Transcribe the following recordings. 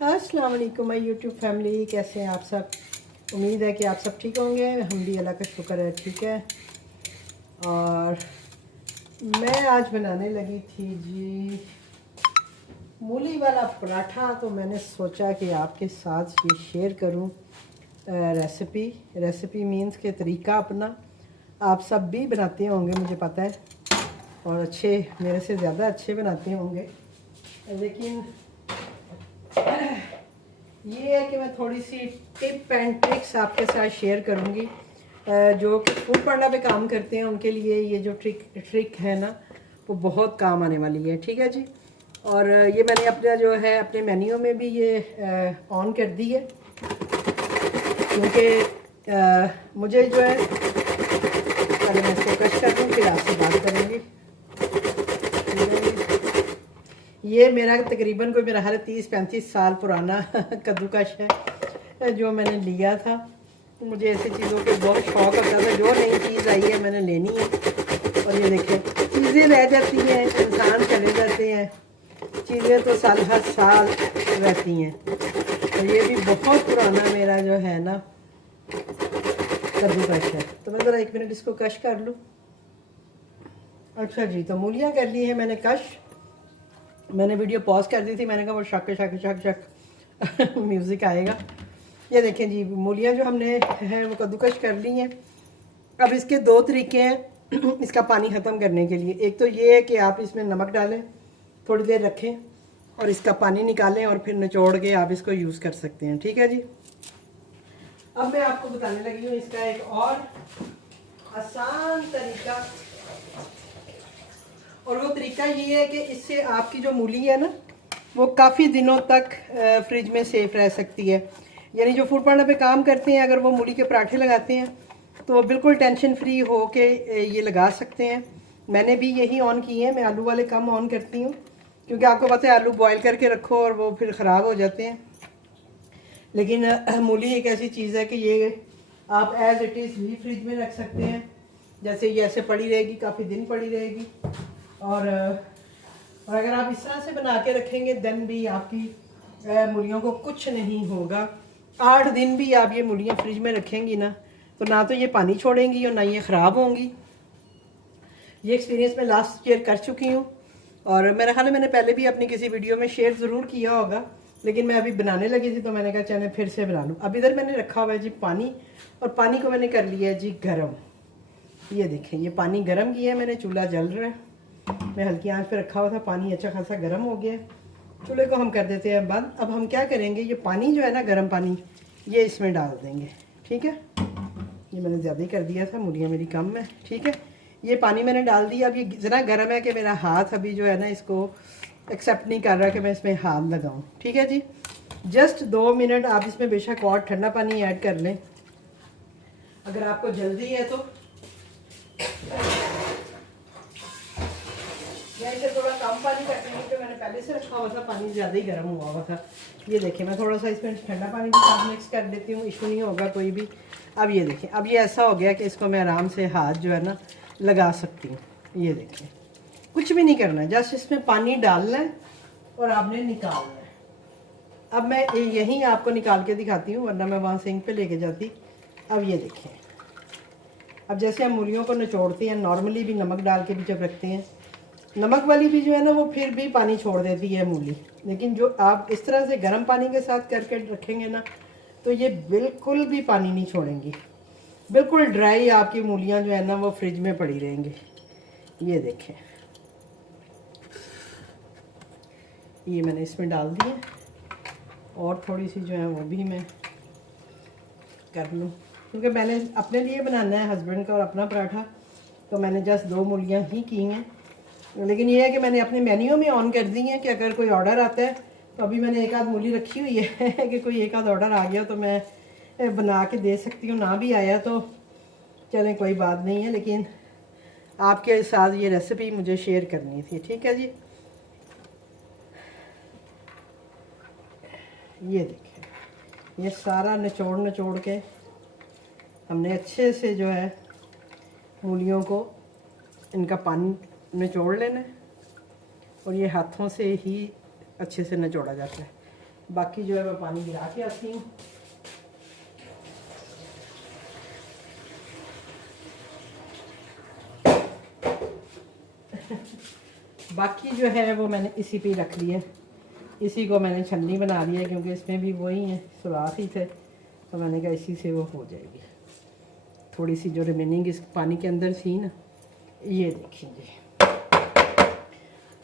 अस्सलाम वालेकुम my YouTube family, कैसे हैं आप सब। उम्मीद है कि आप सब ठीक होंगे। हम भी अल्लाह का शुक्र है ठीक है। और मैं आज बनाने लगी थी जी मूली वाला पराठा, तो मैंने सोचा कि आपके साथ ये शेयर करूं रेसिपी मीन्स के तरीका अपना। आप सब भी बनाते होंगे मुझे पता है, और अच्छे, मेरे से ज़्यादा अच्छे बनाते होंगे, लेकिन ये है कि मैं थोड़ी सी टिप एंड ट्रिक्स आपके साथ शेयर करूंगी जो कि फूड पांडा पे काम करते हैं उनके लिए ये जो ट्रिक है ना, वो बहुत काम आने वाली है। ठीक है जी। और ये मैंने अपना जो है अपने मेन्यू में भी ये ऑन कर दी है, क्योंकि मुझे जो है, पहले मैं इसको कश कर दूँ फिर आपसे बात करूँगी। ये मेरा तकरीबन कोई मेरा हर 30-35 साल पुराना कद्दूकश है जो मैंने लिया था। मुझे ऐसी चीज़ों के बहुत शौक़ होता था, जो नई चीज़ आई है मैंने लेनी है। और ये देखें, चीज़ें रह जाती हैं, इंसान चले जाते हैं, चीज़ें तो साल हर साल रहती हैं। और ये भी बहुत पुराना मेरा जो है ना कद्दूकश है। तो मैं ज़रा 1 मिनट इसको कश कर लूँ। अच्छा जी, तो मूलियाँ कर ली है मैंने कश। मैंने वीडियो पॉज कर दी थी, मैंने कहा वो शक शक शक शक म्यूज़िक आएगा। ये देखें जी, मूलियाँ जो हमने हैं वो कद्दूकश कर ली हैं। अब इसके 2 तरीके हैं इसका पानी ख़त्म करने के लिए। एक तो ये है कि आप इसमें नमक डालें, थोड़ी देर रखें और इसका पानी निकालें और फिर निचोड़ के आप इसको यूज़ कर सकते हैं। ठीक है जी। अब मैं आपको बताने लगी हूँ इसका एक और आसान तरीका, और वो तरीका ये है कि इससे आपकी जो मूली है ना वो काफ़ी दिनों तक फ्रिज में सेफ रह सकती है। यानी जो फूड पांडा पे काम करते हैं, अगर वो मूली के पराठे लगाते हैं तो वो बिल्कुल टेंशन फ्री हो के ये लगा सकते हैं। मैंने भी यही ऑन किए हैं। मैं आलू वाले कम ऑन करती हूँ, क्योंकि आपको पता है आलू बॉयल करके रखो और वो फिर ख़राब हो जाते हैं। लेकिन मूली एक ऐसी चीज़ है कि ये आप एज़ इट इज़ भी फ्रिज में रख सकते हैं। जैसे ये ऐसे पड़ी रहेगी, काफ़ी दिन पड़ी रहेगी। और अगर आप इस तरह से बना के रखेंगे देन भी आपकी मूलियों को कुछ नहीं होगा। 8 दिन भी आप ये मूलियाँ फ्रिज में रखेंगी ना, तो ना तो ये पानी छोड़ेंगी और ना ये ख़राब होंगी। ये एक्सपीरियंस मैं लास्ट ईयर कर चुकी हूँ, और मेरा ख्याल है मैंने पहले भी अपनी किसी वीडियो में शेयर ज़रूर किया होगा, लेकिन मैं अभी बनाने लगी थी तो मैंने कहा चले फिर से बना लूँ। अब इधर मैंने रखा हुआ है जी पानी, और पानी को मैंने कर लिया है जी गर्म। ये देखें, ये पानी गर्म किया है मैंने, चूल्हा जल रहा है, मैं हल्की आंच पे रखा हुआ था, पानी अच्छा खासा गर्म हो गया। चूल्हे को हम कर देते हैं बंद। अब हम क्या करेंगे, ये पानी जो है ना गर्म पानी, ये इसमें डाल देंगे। ठीक है, ये मैंने ज़्यादा ही कर दिया था, मूलियाँ मेरी कम है। ठीक है, ये पानी मैंने डाल दिया। अब ये इतना गर्म है कि मेरा हाथ अभी जो है ना इसको एक्सेप्ट नहीं कर रहा कि मैं इसमें हाथ लगाऊँ। ठीक है जी, जस्ट 2 मिनट आप इसमें बेशक और ठंडा पानी ऐड कर लें अगर आपको जल्दी है तो। या इसे थोड़ा कम पानी करते हैं, क्योंकि मैंने पहले से रखा हुआ था, पानी ज़्यादा ही गर्म हुआ हुआ था। ये देखिए, मैं थोड़ा सा इसमें ठंडा पानी के साथ मिक्स कर देती हूँ, इशू नहीं होगा कोई भी। अब ये देखिए, अब ये ऐसा हो गया कि इसको मैं आराम से हाथ जो है ना लगा सकती हूँ। ये देखिए, कुछ भी नहीं करना है, जस्ट इसमें पानी डालना है और आपने निकालना है। अब मैं यहीं आपको निकाल के दिखाती हूँ, वरना मैं वहाँ सिंक पे लेके जाती। अब ये देखिए, अब जैसे हम मूलियों को निचोड़ते हैं नॉर्मली भी, नमक डाल के भी जब रखते हैं, नमक वाली भी जो है ना वो फिर भी पानी छोड़ देती है मूली, लेकिन जो आप इस तरह से गर्म पानी के साथ करके रखेंगे ना तो ये बिल्कुल भी पानी नहीं छोड़ेंगी। बिल्कुल ड्राई आपकी मूलियाँ जो है ना वो फ्रिज में पड़ी रहेंगी। ये देखें, ये मैंने इसमें डाल दी है, और थोड़ी सी जो है वो भी मैं कर लूँ, क्योंकि मैंने अपने लिए बनाना है, हस्बैंड का और अपना पराठा, तो मैंने जस्ट 2 मूलियाँ ही की हैं। लेकिन ये है कि मैंने अपने मेन्यू में ऑन कर दी है कि अगर कोई ऑर्डर आता है, तो अभी मैंने एक आध मूली रखी हुई है कि कोई एक आध ऑर्डर आ गया तो मैं बना के दे सकती हूँ। ना भी आया तो चलें, कोई बात नहीं है, लेकिन आपके साथ ये रेसिपी मुझे शेयर करनी थी। ठीक है जी, ये देखिए, ये सारा निचोड़ के हमने अच्छे से जो है मूलियों को, इनका पानी निचोड़ लेना है, और ये हाथों से ही अच्छे से निचोड़ा जाता है। बाकी जो है मैं पानी गिरा के आती हूँ। बाकी जो है वो मैंने इसी पे रख लिया, इसी को मैंने छन्नी बना लिया क्योंकि इसमें भी वही है, सुराख ही थे, तो मैंने कहा इसी से वो हो जाएगी। थोड़ी सी जो रिमेनिंग इस पानी के अंदर थी ना, ये देखिए।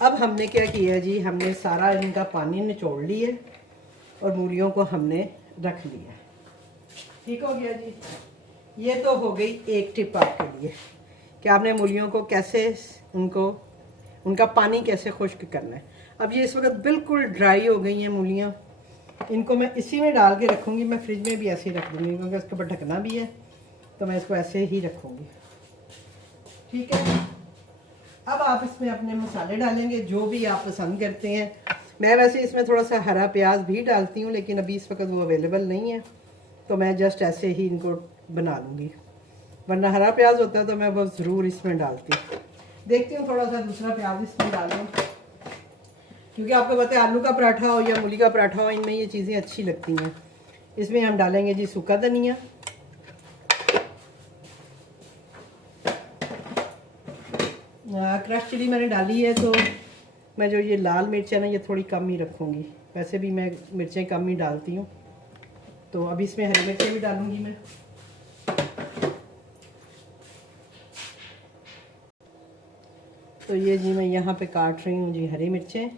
अब हमने क्या किया जी, हमने सारा इनका पानी निचोड़ लिया और मूलियों को हमने रख लिया। ठीक हो गया जी। ये तो हो गई एक टिप आपके लिए कि आपने मूलियों को कैसे उनका पानी कैसे खुश्क करना है। अब ये इस वक्त बिल्कुल ड्राई हो गई हैं मूलियाँ। इनको मैं इसी में डाल के रखूँगी, मैं फ्रिज में भी ऐसे ही रख दूँगी क्योंकि इसके ऊपर ढकना भी है, तो मैं इसको ऐसे ही रखूँगी। ठीक है। अब आप इसमें अपने मसाले डालेंगे जो भी आप पसंद करते हैं। मैं वैसे इसमें थोड़ा सा हरा प्याज भी डालती हूँ, लेकिन अभी इस वक्त वो अवेलेबल नहीं है, तो मैं जस्ट ऐसे ही इनको बना लूँगी। वरना हरा प्याज होता है तो मैं वो ज़रूर इसमें डालती हूँ। देखती हूँ थोड़ा सा दूसरा प्याज इसमें डालूँ, क्योंकि आपको पता है आलू का पराठा हो या मूली का पराठा हो, इनमें ये चीज़ें अच्छी लगती हैं। इसमें हम डालेंगे जी सूखा धनिया, क्रश चिली मैंने डाली है, तो मैं जो ये लाल मिर्च है ना ये थोड़ी कम ही रखूँगी। वैसे भी मैं मिर्चें कम ही डालती हूँ, तो अभी इसमें हरी मिर्चें भी डालूँगी मैं। तो ये जी मैं यहाँ पे काट रही हूँ जी हरी मिर्चें,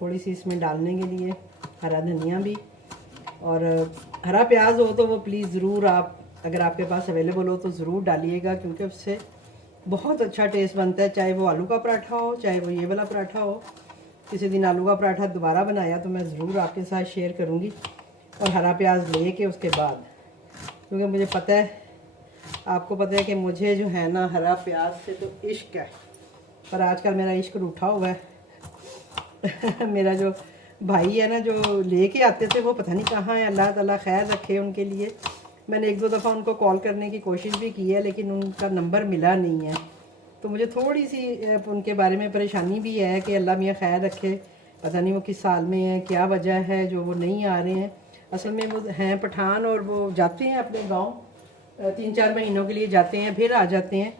थोड़ी सी इसमें डालने के लिए, हरा धनिया भी, और हरा प्याज हो तो वो प्लीज़ ज़रूर आप, अगर आपके पास अवेलेबल हो तो ज़रूर डालिएगा, क्योंकि उससे बहुत अच्छा टेस्ट बनता है। चाहे वो आलू का पराठा हो, चाहे वो ये वाला पराठा हो। किसी दिन आलू का पराठा दोबारा बनाया तो मैं ज़रूर आपके साथ शेयर करूँगी, और हरा प्याज ले के उसके बाद, क्योंकि मुझे पता है, आपको पता है कि मुझे जो है ना हरा प्याज से तो इश्क है, पर आजकल मेरा इश्क रूठा हुआ है। मेरा जो भाई है ना जो लेके आते थे वो पता नहीं कहाँ है, अल्लाह ताला खैर रखे उनके लिए। मैंने एक दो दफ़ा उनको कॉल करने की कोशिश भी की है, लेकिन उनका नंबर मिला नहीं है, तो मुझे थोड़ी सी उनके बारे में परेशानी भी है कि अल्लाह मियाँ खैर रखे। पता नहीं वो किस साल में है, क्या वजह है जो वो नहीं आ रहे हैं। असल में वो हैं पठान और वो जाते हैं अपने गाँव, 3-4 महीनों के लिए जाते हैं, फिर आ जाते हैं,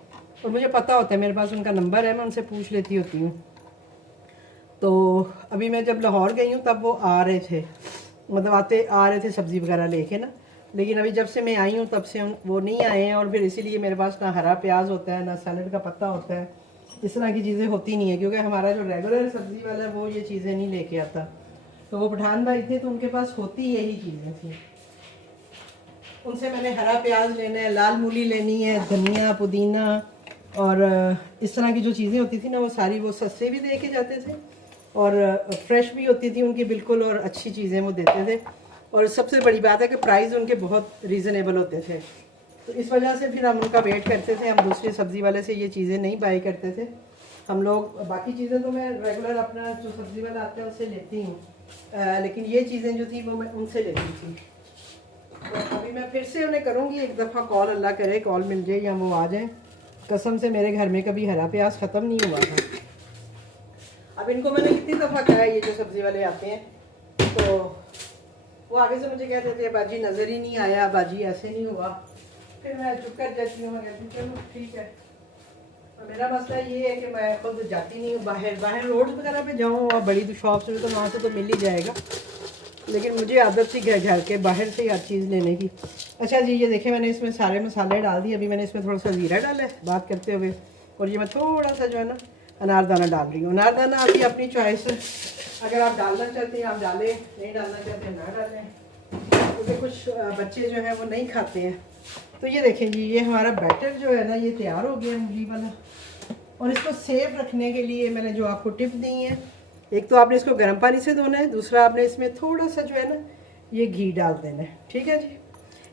और मुझे पता होता है, मेरे पास उनका नंबर है, मैं उनसे पूछ लेती होती हूँ। तो अभी मैं जब लाहौर गई हूँ तब वो आ रहे थे, मतलब आ रहे थे सब्ज़ी वगैरह लेके ना, लेकिन अभी जब से मैं आई हूँ तब से वो नहीं आए हैं, और फिर इसीलिए मेरे पास ना हरा प्याज होता है, ना सैलड का पत्ता होता है, इस तरह की चीज़ें होती नहीं है, क्योंकि हमारा जो रेगुलर सब्ज़ी वाला है वो ये चीज़ें नहीं लेके आता। तो वो पठान भाई थे तो उनके पास होती यही चीज़ें थी, उनसे मैंने हरा प्याज लेना है, लाल मूली लेनी है, धनिया पुदीना, और इस तरह की जो चीज़ें होती थी ना वो सारी वो सस्ते भी दे के जाते थे, और फ्रेश भी होती थी उनकी बिल्कुल, और अच्छी चीज़ें वो देते थे, और सबसे बड़ी बात है कि प्राइस उनके बहुत रीज़नेबल होते थे। तो इस वजह से फिर हम उनका वेट करते थे, हम दूसरे सब्ज़ी वाले से ये चीज़ें नहीं बाई करते थे हम लोग। बाकी चीज़ें तो मैं रेगुलर अपना जो सब्ज़ी वाला आता है उससे लेती हूँ, लेकिन ये चीज़ें जो थी वो मैं उनसे लेती थी। तो अभी मैं फिर से उन्हें करूँगी एक दफ़ा कॉल, अल्लाह करे कॉल मिल जाए या वो आ जाए। कसम से मेरे घर में कभी हरा प्याज ख़त्म नहीं हुआ था। अब इनको मैंने कितनी दफ़ा कहा है, ये जो सब्ज़ी वाले आते हैं, तो वो आगे से मुझे कहते थे बाजी नज़र ही नहीं आया, बाजी ऐसे नहीं हुआ। फिर मैं चुप कर जाती हूँ, मैं कहती हूँ चलो ठीक है। और मेरा मसला ये है कि मैं खुद जाती नहीं हूँ बाहर रोड वगैरह पे जाऊँ, और बड़ी शॉप से तो वहाँ से तो मिल ही जाएगा, लेकिन मुझे आदत सी घर के बाहर से ही हर चीज़ लेने की। अच्छा जी, ये देखें मैंने इसमें सारे मसाले डाल दिए। अभी मैंने इसमें थोड़ा सा ज़ीरा डाला है बात करते हुए, और ये मैं थोड़ा सा जो है ना अनारदाना डाल रही हूँ। अनारदाना अभी अपनी चॉइस है, अगर आप डालना चाहते हैं आप डालें, नहीं डालना चाहते हैं ना डालें, क्योंकि कुछ बच्चे जो हैं वो नहीं खाते हैं। तो ये देखें जी, ये हमारा बैटर जो है ना ये तैयार हो गया मूली वाला। और इसको सेफ रखने के लिए मैंने जो आपको टिप दी है, एक तो आपने इसको गर्म पानी से धोना है, दूसरा आपने इसमें थोड़ा सा जो है ना ये घी डाल देना है। ठीक है जी।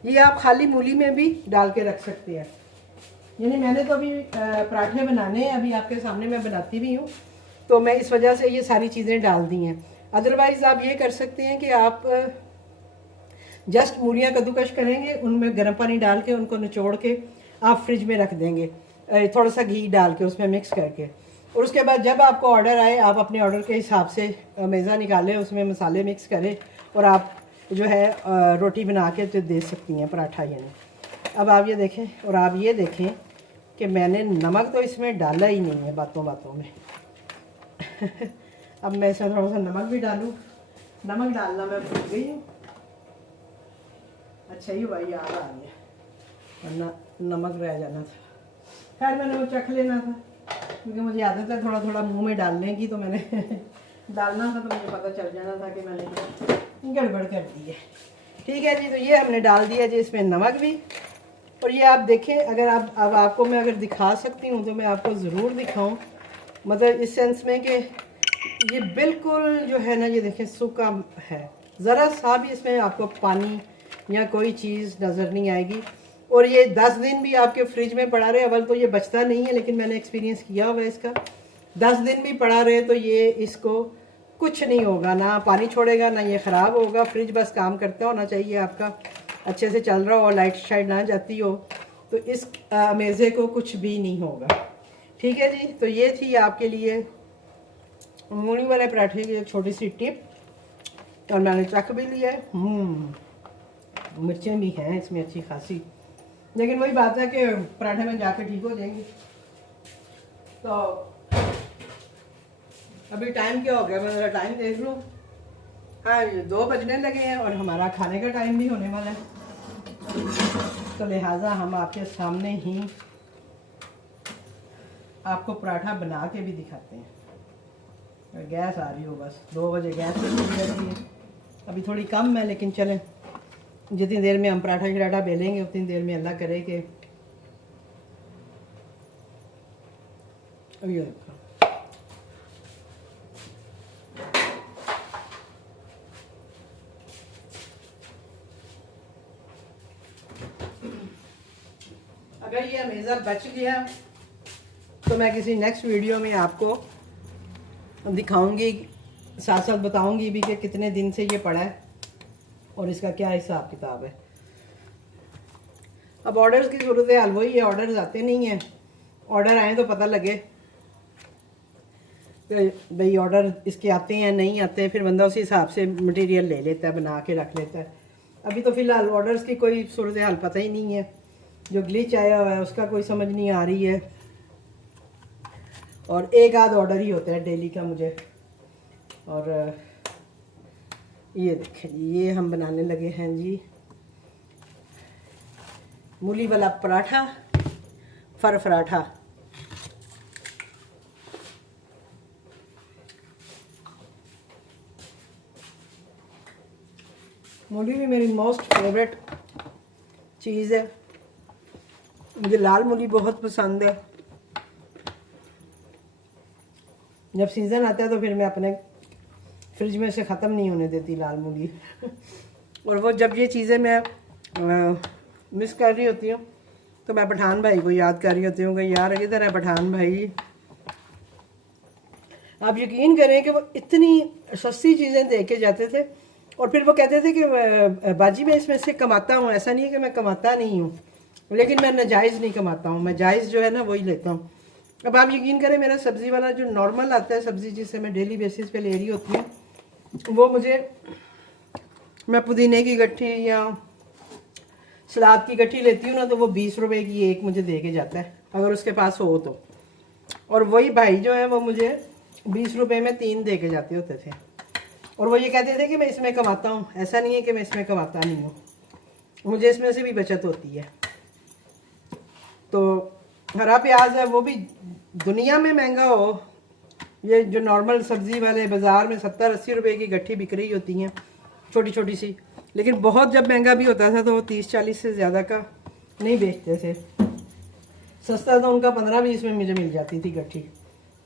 ये आप खाली मूली में भी डाल के रख सकते हैं, यानी मैंने तो अभी पराठे बनाने हैं, अभी आपके सामने मैं बनाती भी हूँ, तो मैं इस वजह से ये सारी चीज़ें डाल दी हैं। अदरवाइज़ आप ये कर सकते हैं कि आप जस्ट मूलियाँ कद्दूकश करेंगे, उनमें गर्म पानी डाल के उनको निचोड़ के आप फ्रिज में रख देंगे, थोड़ा सा घी डाल के उसमें मिक्स करके, और उसके बाद जब आपको ऑर्डर आए आप अपने ऑर्डर के हिसाब से मेज़ा निकालें, उसमें मसाले मिक्स करें और आप जो है रोटी बना के तो दे सकती हैं, पराठा यानी। अब आप ये देखें और आप ये देखें कि मैंने नमक तो इसमें डाला ही नहीं है बातों बातों में। अब मैं इसमें थोड़ा सा नमक भी डालूं। नमक डालना मैं भूल गई हूँ। अच्छा ही हुआ याद आ गया, वरना नमक रह जाना था। खैर मैंने वो चख लेना था क्योंकि मुझे आदत है थोड़ा थोड़ा मुंह में डालने की, तो मैंने डालना था तो मुझे पता चल जाना था कि मैंने गड़बड़ कर दी है। ठीक है जी, तो ये हमने डाल दिया जी इसमें नमक भी। और ये आप देखें, अगर आप अब आपको मैं अगर दिखा सकती हूँ तो मैं आपको ज़रूर दिखाऊँ, मतलब इस सेंस में कि ये बिल्कुल जो है ना, ये देखें सूखा है, ज़रा सा भी इसमें आपको पानी या कोई चीज़ नज़र नहीं आएगी। और ये 10 दिन भी आपके फ्रिज में पड़ा रहे, अवल तो ये बचता नहीं है, लेकिन मैंने एक्सपीरियंस किया हुआ है इसका। 10 दिन भी पड़ा रहे तो ये इसको कुछ नहीं होगा, ना पानी छोड़ेगा ना ये ख़राब होगा। फ्रिज बस काम करता होना चाहिए आपका, अच्छे से चल रहा हो, लाइट शाइट ना जाती हो, तो इस मेज़े को कुछ भी नहीं होगा। ठीक है जी, तो ये थी आपके लिए मूली वाले पराठे की एक छोटी सी टिप। और मैंने चख भी लिया है। मिर्चें भी हैं इसमें अच्छी खासी, लेकिन वही बात है कि पराठे में जाके ठीक हो जाएंगे। तो अभी टाइम क्या हो गया, मैं ज़रा टाइम देख लूँ। हाँ, 2 बजने लगे हैं और हमारा खाने का टाइम भी होने वाला है, तो लिहाजा हम आपके सामने ही आपको पराठा बना के भी दिखाते हैं। गैस आ रही हो, बस 2 बजे गैस चली जाती है। अभी थोड़ी कम है, लेकिन चलें, जितनी देर में हम पराठा शराठा बेलेंगे उतनी देर में अल्लाह करे कि अभी अगर ये मेज़ा बच गया तो मैं किसी नेक्स्ट वीडियो में आपको दिखाऊंगी, साथ साथ बताऊंगी भी कि कितने दिन से ये पड़ा है और इसका क्या हिसाब किताब है। अब ऑर्डर्स की सूरत हाल वही है, ऑर्डर्स आते नहीं हैं। ऑर्डर आए तो पता लगे कि भाई ऑर्डर इसके आते हैं नहीं आते, फिर बंदा उसी हिसाब से मटेरियल ले लेता है, बना के रख लेता है। अभी तो फ़िलहाल ऑर्डर्स की कोई सूरत हाल पता ही नहीं है, जो ग्लिच आया हुआ है उसका कोई समझ नहीं आ रही है, और एक आध ऑर्डर ही होता है डेली का मुझे। और ये देखें, ये हम बनाने लगे हैं जी मूली वाला पराठा, फरफराठा। मूली भी मेरी मोस्ट फेवरेट चीज़ है, मुझे लाल मूली बहुत पसंद है। जब सीज़न आता है तो फिर मैं अपने फ्रिज में से ख़त्म नहीं होने देती लाल मूली। और वो जब ये चीज़ें मैं मिस कर रही होती हूँ तो मैं पठान भाई को याद कर रही होती हूँ कि यार किधर है पठान भाई। आप यकीन करें कि वो इतनी सस्ती चीज़ें दे के जाते थे और फिर वो कहते थे कि बाजी मैं इसमें से कमाता हूँ। ऐसा नहीं है कि मैं कमाता नहीं हूँ, लेकिन मैं नाजायज़ नहीं कमाता हूँ, मैं जायज़ जो है ना वही लेता हूँ। अब आप यकीन करें, मेरा सब्ज़ी वाला जो नॉर्मल आता है सब्ज़ी जिससे मैं डेली बेसिस पे ले रही होती हूँ, वो मुझे, मैं पुदीने की गट्ठी या सलाद की गट्ठी लेती हूँ ना, तो वो 20 रुपए की एक मुझे दे के जाता है अगर उसके पास हो तो। और वही भाई जो है वो मुझे 20 रुपए में 3 दे के जाते होते थे, और वो ये कहते थे कि मैं इसमें कमाता हूँ। ऐसा नहीं है कि मैं इसमें कमाता नहीं हूँ, मुझे इसमें से भी बचत होती है। तो हरा प्याज है वो भी दुनिया में महंगा हो, ये जो नॉर्मल सब्ज़ी वाले बाज़ार में 70-80 रुपए की गट्ठी बिक रही होती हैं छोटी छोटी सी, लेकिन बहुत जब महंगा भी होता था तो वो 30-40 से ज़्यादा का नहीं बेचते थे। सस्ता तो उनका 15-20 में मुझे मिल जाती थी गट्ठी।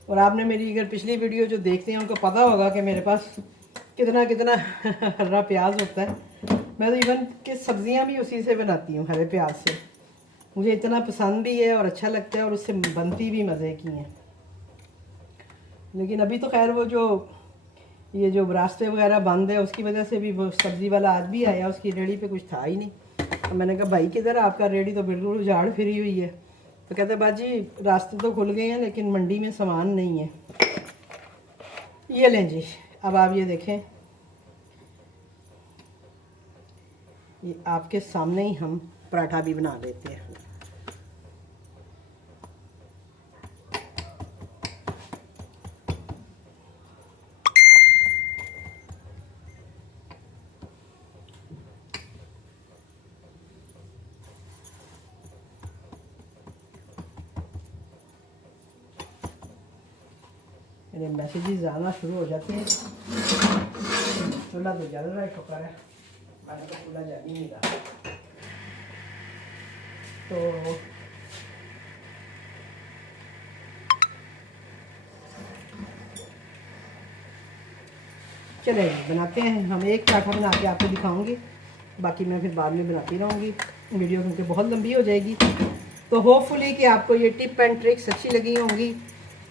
और आपने मेरी अगर पिछली वीडियो जो देखते हैं उनको पता होगा कि मेरे पास कितना कितना हरा प्याज होता है। मैं तो इवन कि सब्ज़ियाँ भी उसी से बनाती हूँ, हरे प्याज से। मुझे इतना पसंद भी है और अच्छा लगता है और उससे बनती भी मज़े की हैं। लेकिन अभी तो खैर वो जो ये जो रास्ते वगैरह बंद है उसकी वजह से भी वो सब्ज़ी वाला आदमी आया, उसकी रेडी पे कुछ था ही नहीं। तो मैंने कहा भाई किधर, आपका रेडी तो बिल्कुल उजाड़ फिरी हुई है। तो कहते बाजी रास्ते तो खुल गए हैं लेकिन मंडी में सामान नहीं है। ये लें जी, अब आप ये देखें, ये आपके सामने ही हम पराठा भी बना देते हैं। मेरे मैसेजेस आना शुरू हो जाते हैं। चूल्हा तो जल रहा है, ठोकर है, मैंने तो चूल्हा जल ही नहीं रहा। तो चले बनाते हैं। हम एक पराठा बना के आपको दिखाऊंगी, बाकी मैं फिर बाद में बनाती रहूँगी वीडियो, क्योंकि बहुत लंबी हो जाएगी। तो होपफुली कि आपको ये टिप एंड ट्रिक्स अच्छी लगी होंगी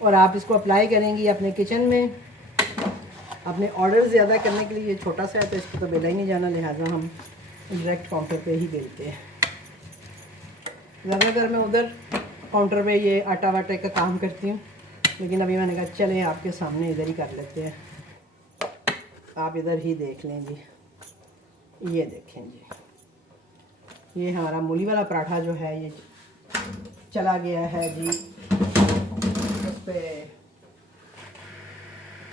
और आप इसको अप्लाई करेंगी अपने किचन में। अपने ऑर्डर ज़्यादा करने के लिए, ये छोटा सा है तो इसको तो बेला ही नहीं जाना, लिहाजा हम डायरेक्ट काउंटर पे ही बेचते हैं। ज़्यादातर मैं उधर काउंटर पे ये आटा वाटे का काम करती हूँ, लेकिन अभी मैंने कहा चलें आपके सामने इधर ही कर लेते हैं। आप इधर ही देख लें जी, ये देखें जी, ये हमारा मूली वाला पराठा जो है ये चला गया है जी। उस पर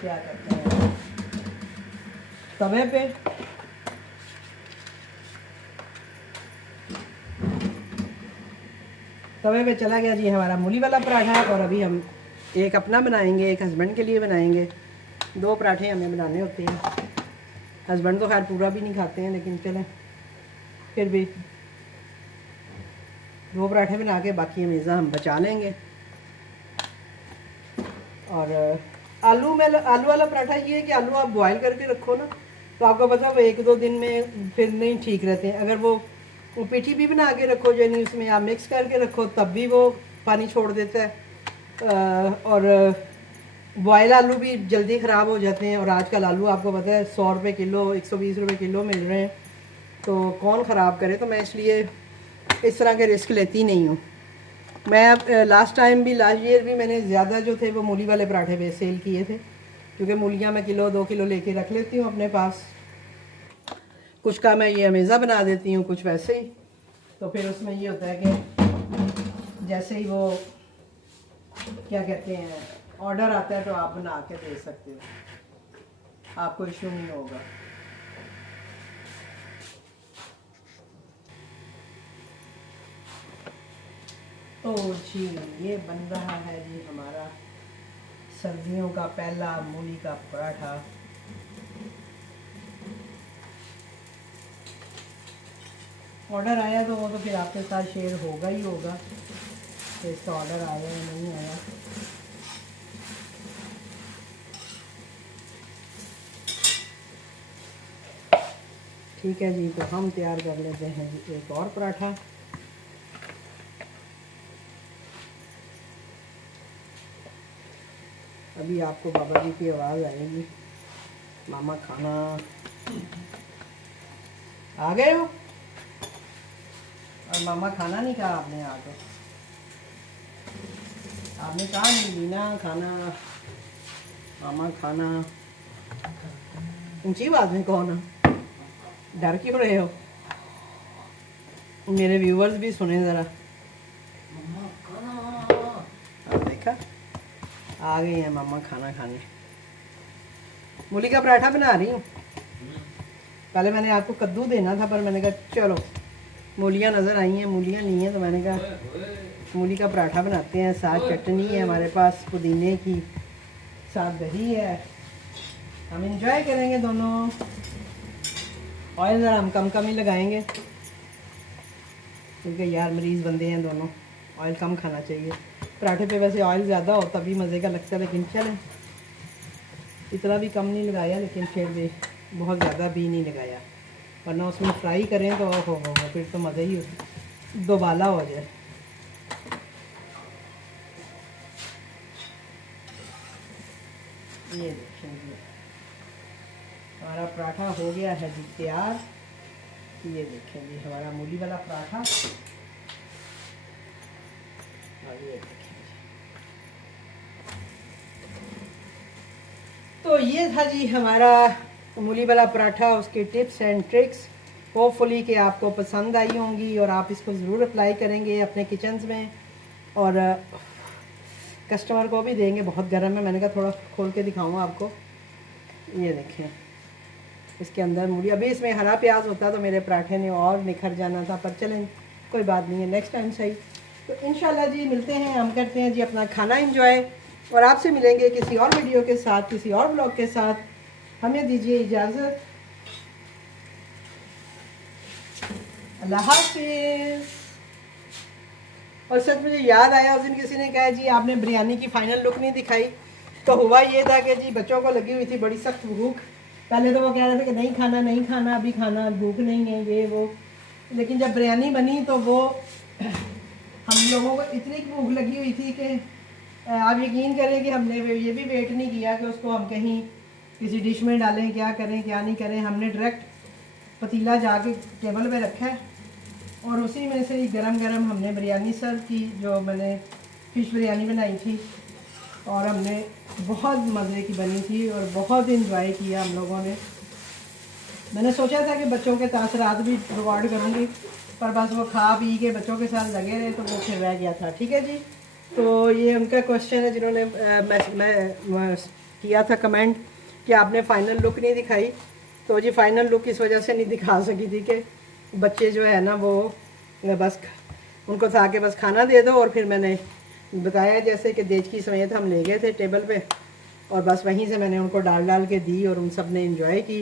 क्या करते हैं, तवे पे चला गया जी हमारा मूली वाला पराठा। और अभी हम एक अपना बनाएंगे, एक हस्बैंड के लिए बनाएंगे। 2 पराठे हमें बनाने होते हैं। हस्बैंड तो खैर पूरा भी नहीं खाते हैं, लेकिन चलें फिर भी 2 पराठे बना के बाकी हमेशा हम बचा लेंगे। और आलू वाला पराठा ये है कि आलू आप बॉयल करके रखो ना, तो आपको पता है 1-2 दिन में फिर नहीं ठीक रहते हैं। अगर वो पीठी भी बना के रखो, यानी उसमें आप मिक्स करके रखो, तब भी वो पानी छोड़ देता है। और बॉयल आलू भी जल्दी ख़राब हो जाते हैं। और आजकल आलू आपको पता है 100 रुपये किलो, 120 रुपये किलो मिल रहे हैं, तो कौन ख़राब करे। तो मैं इसलिए इस तरह के रिस्क लेती नहीं हूँ। मैं लास्ट ईयर भी मैंने ज़्यादा जो थे वो मूली वाले पराठे पे सेल किए थे, क्योंकि मूलियाँ मैं 1-2 किलो लेके रख लेती हूँ अपने पास। कुछ का मैं ये हमेशा बना देती हूँ, कुछ वैसे ही। तो फिर उसमें ये होता है कि जैसे ही वो क्या कहते हैं ऑर्डर आता है तो आप बना के दे सकते हो, आपको इश्यू नहीं होगा। तो जी ये बन रहा है जी हमारा सर्दियों का पहला मूली का पराठा। ऑर्डर आया तो वो तो फिर आपके साथ शेयर होगा ही होगा कि इसका ऑर्डर आया या नहीं आया। ठीक है जी, तो हम तैयार कर लेते हैं जी एक और पराठा। अभी आपको बाबा जी की आवाज़ आएगी, मामा खाना आ गए हो। और मामा खाना नहीं कहा आपने, आके आपने कहा नहीं लीना खाना, मामा खाना। ऊंची आवाज़ में कहो ना, डर क्यों रहे हो। मेरे व्यूवर्स भी सुने ज़रा। देखा, आ गई है मामा खाना खाने। मूली का पराठा बना रही हूँ। पहले मैंने आपको कद्दू देना था, पर मैंने कहा चलो मूलियाँ नज़र आई हैं, मूलियाँ नहीं हैं, तो मैंने कहा मूली का पराठा बनाते हैं। साथ चटनी है हमारे पास पुदीने की, साथ दही है, हम इंजॉय करेंगे दोनों। ऑयल ज़रा हम कम ही लगाएंगे, क्योंकि यार मरीज़ बंदे हैं दोनों, ऑयल कम खाना चाहिए। पराठे पे वैसे ऑयल ज़्यादा हो तभी मज़े का लगता है, लेकिन चलें इतना भी कम नहीं लगाया, लेकिन फिर भी बहुत ज़्यादा भी नहीं लगाया, वरना उसमें फ्राई करें तो हो फिर तो मज़ा ही दोबाला हो जाए। ये देखेंगे हमारा पराठा हो गया है जी तैयार। ये देखेंगे हमारा मूली वाला पराठा। तो ये था जी हमारा मूली वाला पराठा, उसके टिप्स एंड ट्रिक्स। होपफुली कि आपको पसंद आई होंगी और आप इसको ज़रूर अप्लाई करेंगे अपने किचन्स में, और कस्टमर को भी देंगे। बहुत गर्म है, मैंने कहा थोड़ा खोल के दिखाऊँ आपको। ये देखें, इसके अंदर मूली, अभी इसमें हरा प्याज होता तो मेरे पराठे ने और निखर जाना था, पर चलें कोई बात नहीं है, नेक्स्ट टाइम सही। तो इंशाल्लाह जी मिलते हैं, हम करते हैं जी अपना खाना एंजॉय, और आपसे मिलेंगे किसी और वीडियो के साथ, किसी और ब्लॉग के साथ। हमें दीजिए इजाज़त, अल्लाह हाफिज़। और सच मुझे याद आया, उस दिन किसी ने कहा जी आपने बिरयानी की फ़ाइनल लुक नहीं दिखाई। तो हुआ ये था कि जी बच्चों को लगी हुई थी बड़ी सख्त भूख। पहले तो वो कह रहे थे कि नहीं खाना नहीं खाना, अभी खाना, भूख नहीं है, ये वो। लेकिन जब बिरयानी बनी तो वो हम लोगों को इतनी भूख लगी हुई थी कि आप यकीन करें कि हमने ये भी वेट नहीं किया कि उसको हम कहीं किसी डिश में डालें, क्या करें क्या नहीं करें। हमने डायरेक्ट पतीला जाके टेबल पे रखा है और उसी में से ही गरम गरम हमने बिरयानी सर्व की, जो मैंने फ़िश बिरयानी बनाई थी, और हमने बहुत मज़े की बनी थी और बहुत इंजॉय किया हम लोगों ने। मैंने सोचा था कि बच्चों के तासरात भी रिकॉर्ड करूँगी, पर बस वो खा पी के बच्चों के साथ लगे रहे तो वो फिर रह गया था। ठीक है जी, तो ये उनका क्वेश्चन है जिन्होंने मैं किया था कमेंट कि आपने फ़ाइनल लुक नहीं दिखाई। तो जी फ़ाइनल लुक इस वजह से नहीं दिखा सकी थी कि बच्चे जो है ना वो बस उनको था कि बस खाना दे दो, और फिर मैंने बताया जैसे कि देचकी समेत हम ले गए थे टेबल पे, और बस वहीं से मैंने उनको डाल डाल के दी और उन सब ने इंजॉय की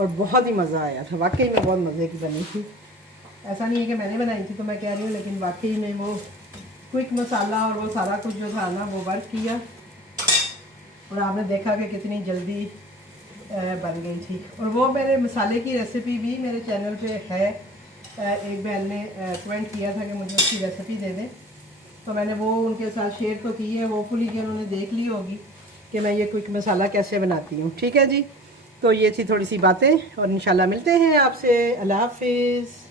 और बहुत ही मज़ा आया था। वाकई में बहुत मज़े की बनी थी। ऐसा नहीं है कि मैंने बनाई थी तो मैं कह रही हूँ, लेकिन वाकई में वो क्विक मसाला और वो सारा कुछ जो था ना वो वर्क किया, और आपने देखा कि कितनी जल्दी बन गई थी। और वो मेरे मसाले की रेसिपी भी मेरे चैनल पे है। एक बहन ने कमेंट किया था कि मुझे उसकी रेसिपी दे दें, तो मैंने वो उनके साथ शेयर तो की है। होपफुली कि उन्होंने देख ली होगी कि मैं ये क्विक मसाला कैसे बनाती हूँ। ठीक है जी, तो ये थी थोड़ी सी बातें, और इंशाल्लाह मिलते हैं आपसे। अल्लाह हाफिज़।